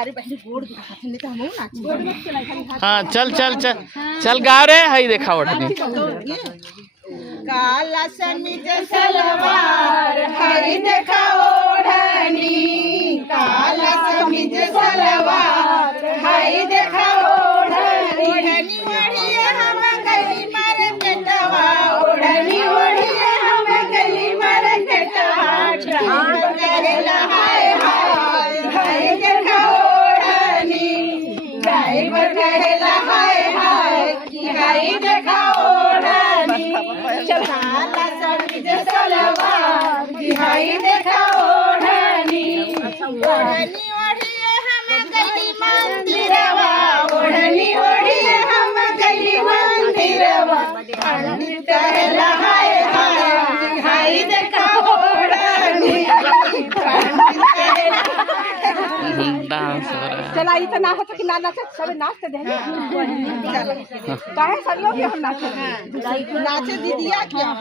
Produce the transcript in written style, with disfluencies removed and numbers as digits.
अरे बहन गोड़ दुखाते नहीं तो हम नाच। हाँ चल चल चल चल गा रे हई देखा ओढ़नी काला समीज सलवार हरी देखा ओढ़नी काला समीज सलवार हरी देखा ओढ़नी ओढ़नी ओढ़िए हम गली मारे बेटवा ओढ़नी ओढ़िए हम गली मारे बेटवा करेला हाय हाय हरी देखा ओढ़नी ड्राइवर करेला हाय हाय की हरी देखा ओढ़नी काला समीज सलवार की हरी देखा ओढ़नी ओढ़नी ओढ़िए हम गली मंदिरवा ओढ़नी ओढ़िए हम गली मंदिरवा पंडित कहेला हाय हाय हरी देखा ओढ़नी पंडित कहेला डांस हो रहा है चला ई तो नाच कि ना नाच सब नाच दे काहे सरियो के हम नाच नाचे दीदिया क्या